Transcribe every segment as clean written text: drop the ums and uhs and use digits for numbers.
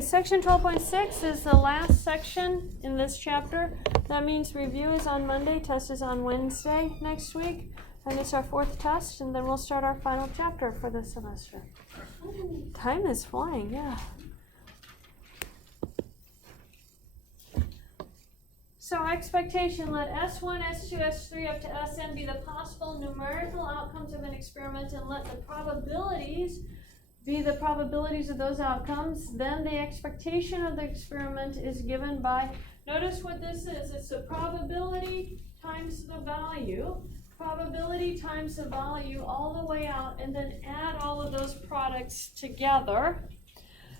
Section 12.6 is the last section in this chapter. That means review is on Monday, test is on Wednesday next week, and it's our fourth test, and then we'll start our final chapter for the semester. Time is flying, yeah. So expectation, let S1, S2, S3 up to Sn be the possible numerical outcomes of an experiment, and let the probabilities be the probabilities of those outcomes. Then the expectation of the experiment is given by, notice what this is, it's the probability times the value, probability times the value all the way out, and then add all of those products together.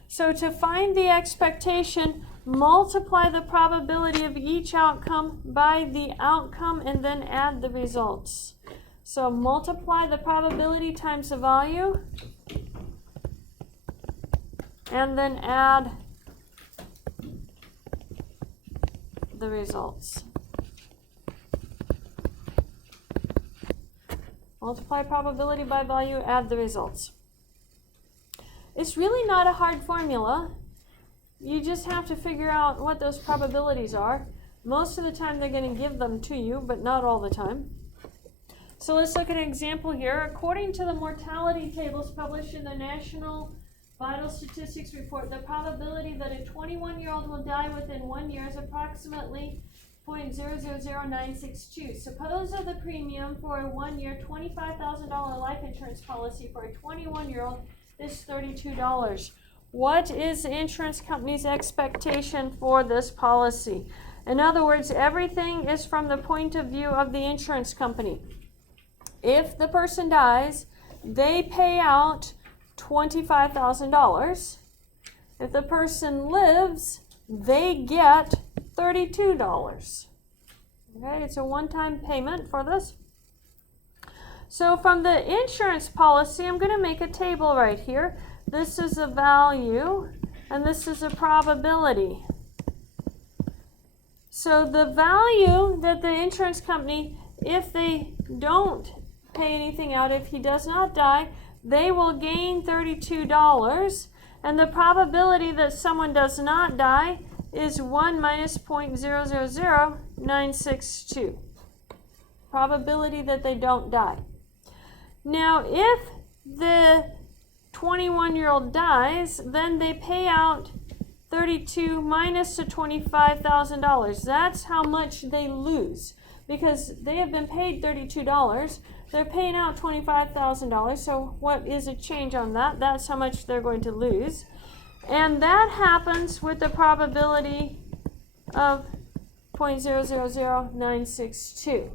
So to find the expectation, multiply the probability of each outcome by the outcome and then add the results. So multiply the probability times the value and then add the results. Multiply probability by value, add the results. It's really not a hard formula. You just have to figure out what those probabilities are. Most of the time they're going to give them to you, but not all the time. So let's look at an example here. According to the mortality tables published in the National Vital Statistics Report, the probability that a 21-year-old will die within 1 year is approximately 0.000962. Suppose that the premium for a 1-year $25,000 life insurance policy for a 21-year-old is $32. What is the insurance company's expectation for this policy? In other words, everything is from the point of view of the insurance company. If the person dies, they pay out $25,000. If the person lives, they get $32. Okay, it's a one-time payment for this. So from the insurance policy, I'm going to make a table right here. This is a value, and this is a probability. So the value that the insurance company, if they don't pay anything out, if he does not die, they will gain $32, and the probability that someone does not die is 1 minus 0.000962. Probability that they don't die. Now, if the 21-year-old dies, then they pay out 32 minus the $25,000. That's how much they lose, because they have been paid $32. They're paying out $25,000, so what is a change on that? That's how much they're going to lose. And that happens with the probability of 0.000962.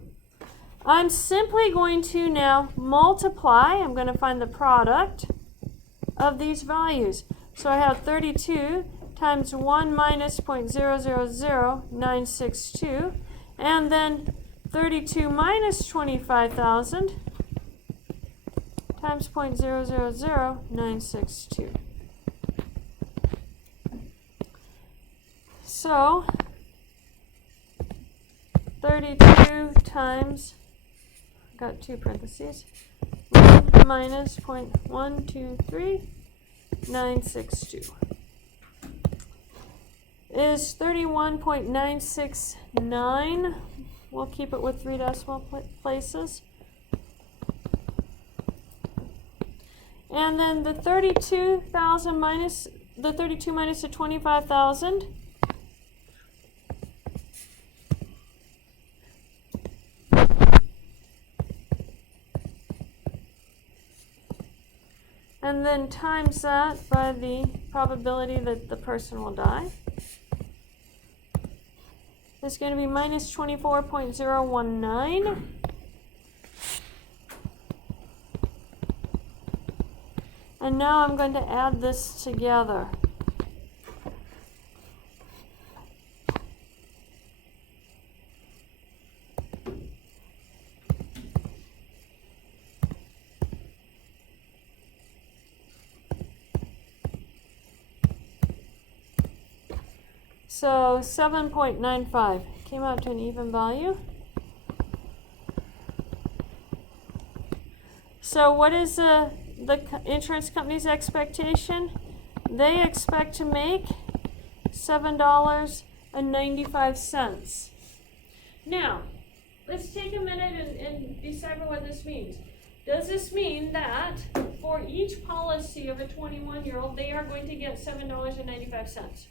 I'm simply going to now multiply. I'm going to find the product of these values. So I have 32 times 1 minus 0.000962, and then 32 minus 25,000 times 0.000962. So 32 times, got two parentheses, 1 minus 0.123962 is 31.969. We'll keep it with 3 decimal places. And then the 32,000 minus the 32 minus the 25,000. And then times that by the probability that the person will die. It's going to be minus 24.019. And now I'm going to add this together. So 7.95 came out to an even value. So what is the insurance company's expectation? they expect to make $7.95. Now, let's take a minute and decipher what this means. Does this mean that for each policy of a 21-year-old, they are going to get $7.95?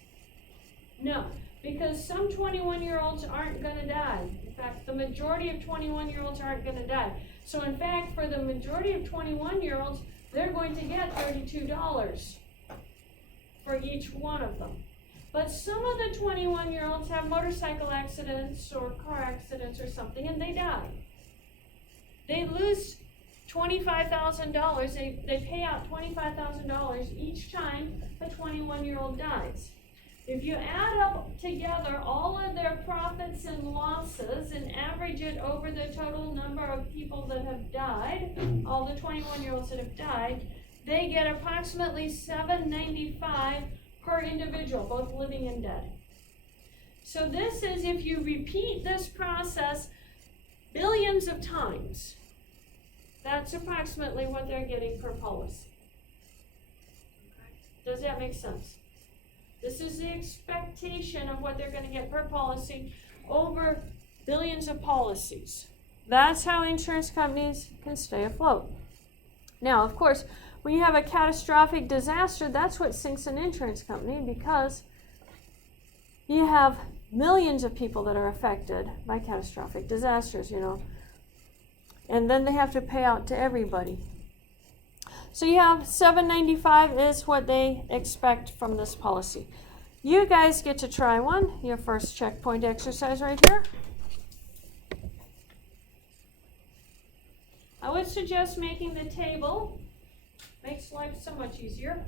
No, because some 21-year-olds aren't going to die. In fact, the majority of 21-year-olds aren't going to die. So in fact, for the majority of 21-year-olds, they're going to get $32 for each one of them. But some of the 21-year-olds have motorcycle accidents or car accidents or something, and they die. They lose $25,000. They pay out $25,000 each time a 21-year-old dies. If you add up together all of their profits and losses and average it over the total number of people that have died, all the 21-year-olds that have died, they get approximately $7.95 per individual, both living and dead. So this is, if you repeat this process billions of times, that's approximately what they're getting per policy. Does that make sense? This is the expectation of what they're going to get per policy over billions of policies. That's how insurance companies can stay afloat. Now, of course, when you have a catastrophic disaster, that's what sinks an insurance company, because you have millions of people that are affected by catastrophic disasters, and then they have to pay out to everybody. So you have $7.95 is what they expect from this policy. You guys get to try one, your first checkpoint exercise right here. I would suggest making the table. Makes life so much easier.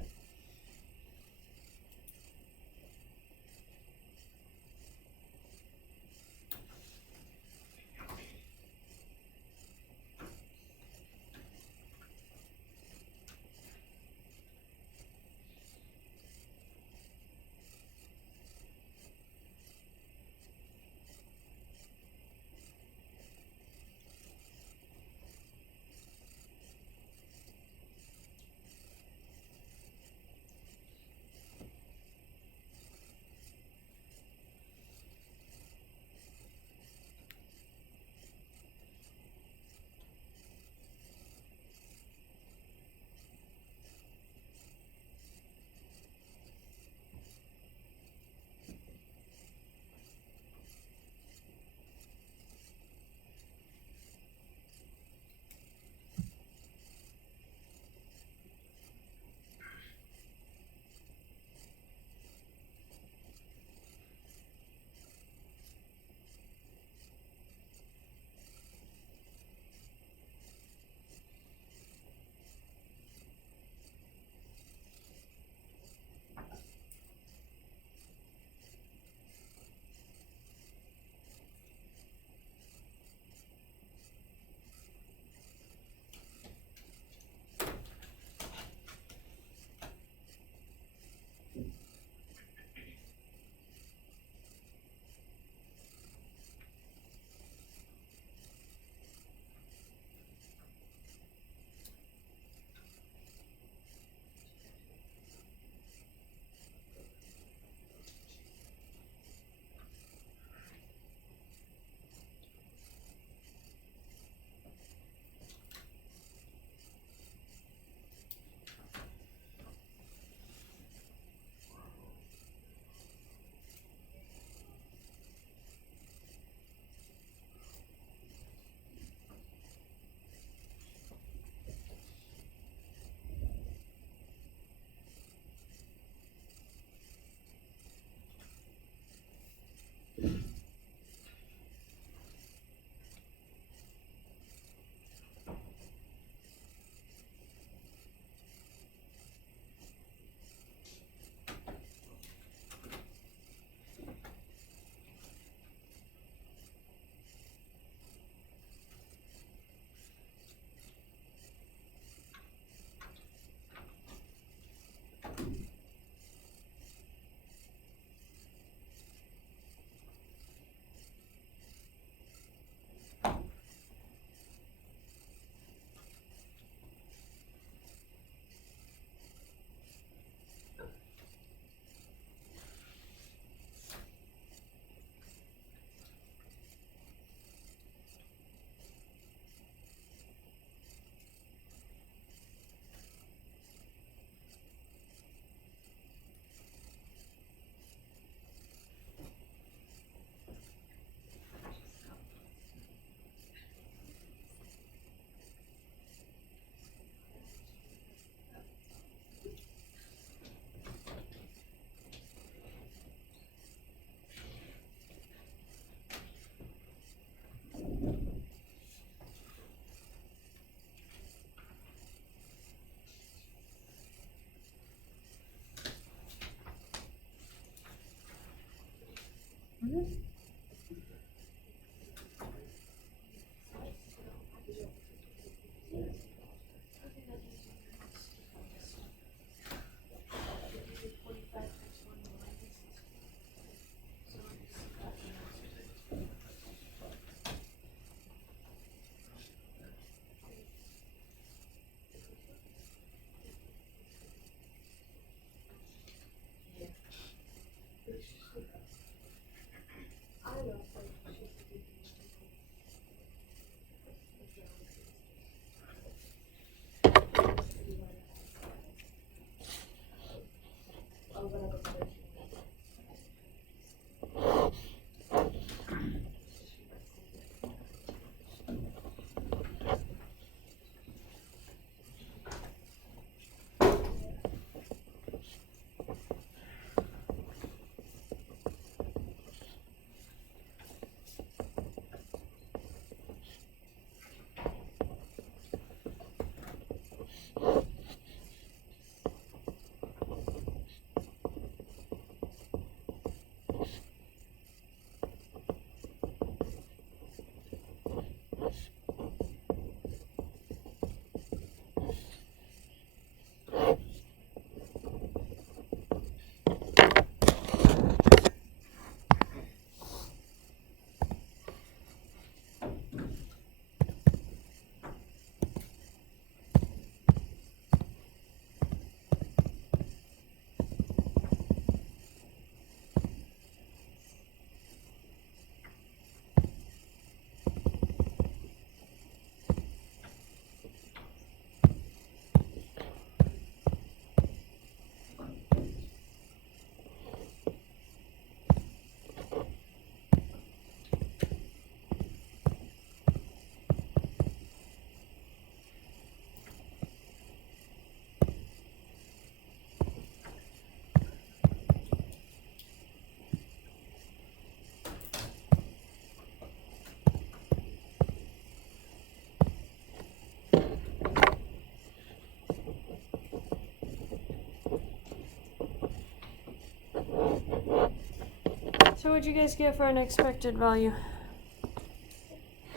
So what'd you guys get for an expected value?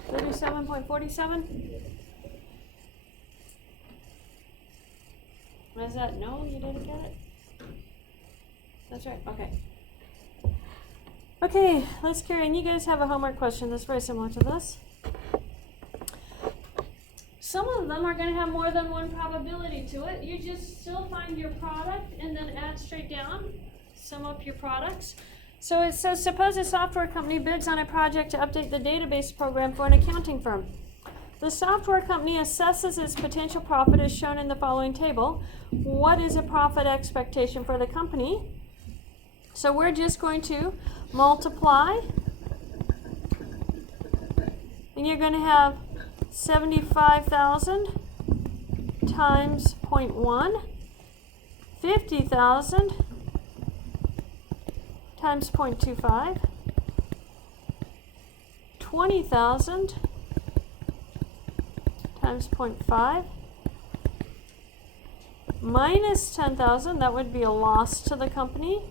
37.47? Is that no? You didn't get it? That's right, okay. Okay, let's carry on. You guys have a homework question that's very similar to this. Some of them are going to have more than one probability to it. You just still find your product and then add straight down, sum up your products. So it says, suppose a software company bids on a project to update the database program for an accounting firm. The software company assesses its potential profit as shown in the following table. What is a profit expectation for the company? So we're just going to multiply, and you're going to have 75,000 times 0.1, 50,000 times 0.25, 20,000 times 0.5, minus 10,000, that would be a loss to the company,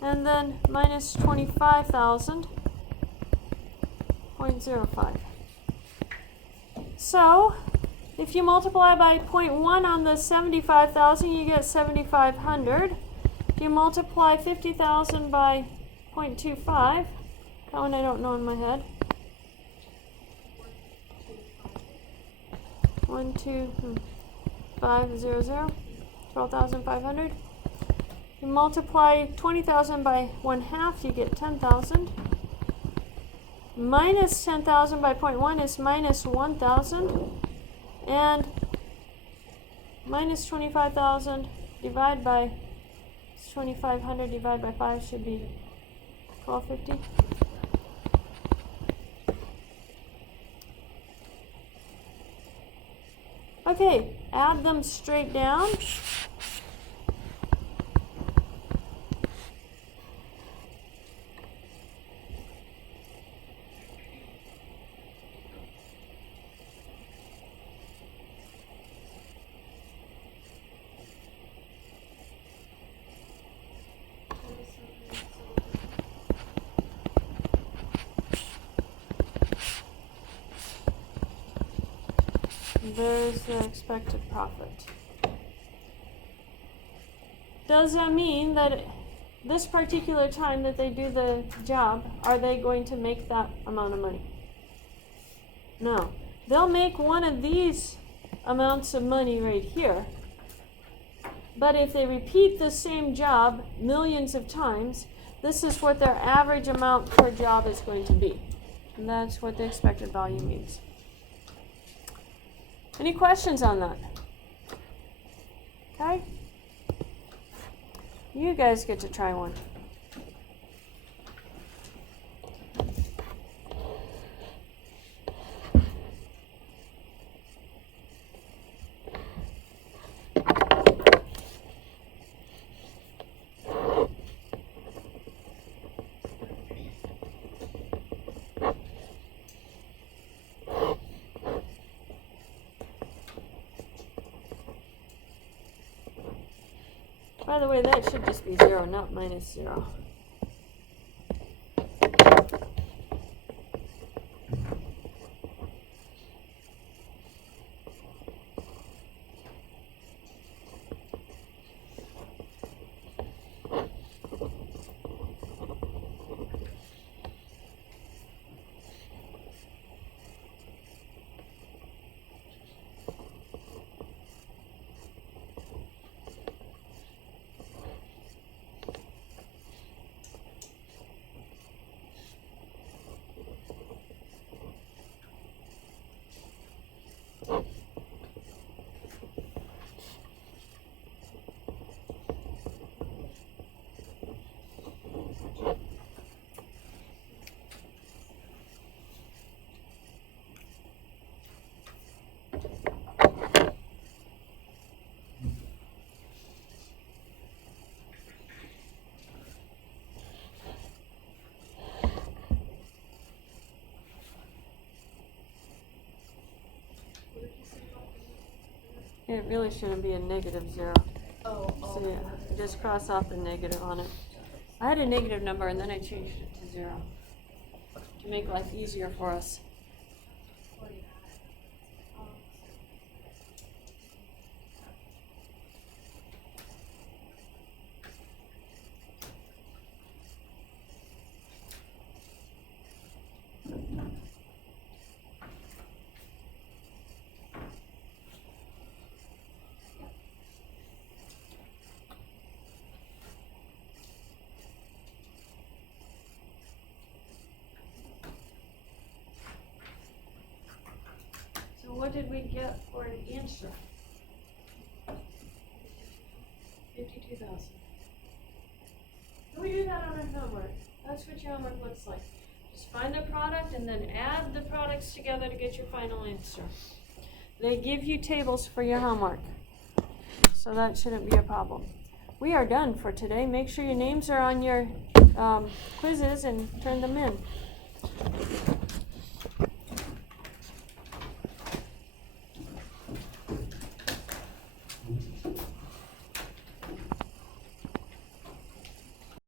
and then minus 25,000, 0.05. So, if you multiply by 0.1 on the 75,000, you get 7,500. If you multiply 50,000 by 0.25, that one I don't know in my head. 12500, 12,500. You multiply 20,000 by 1/2, you get 10,000. Minus 10,000 by 0.1 is minus 1,000. And minus 25,000 divided by 2,500 divided by 5 should be 1,250. Okay, add them straight down. there's the expected profit. Does that mean that this particular time that they do the job, are they going to make that amount of money? No. They'll make one of these amounts of money right here. But if they repeat the same job millions of times, this is what their average amount per job is going to be. And that's what the expected value means. Any questions on that? Okay? You guys get to try one. By the way, that should just be 0, not minus 0. It really shouldn't be a negative 0. So yeah, just cross off the negative on it. I had a negative number and then I changed it to 0 to make life easier for us. What did we get for an answer? 52,000. Can we do that on our homework? That's what your homework looks like. Just find the product and then add the products together to get your final answer. They give you tables for your homework, so that shouldn't be a problem. We are done for today. Make sure your names are on your quizzes and turn them in.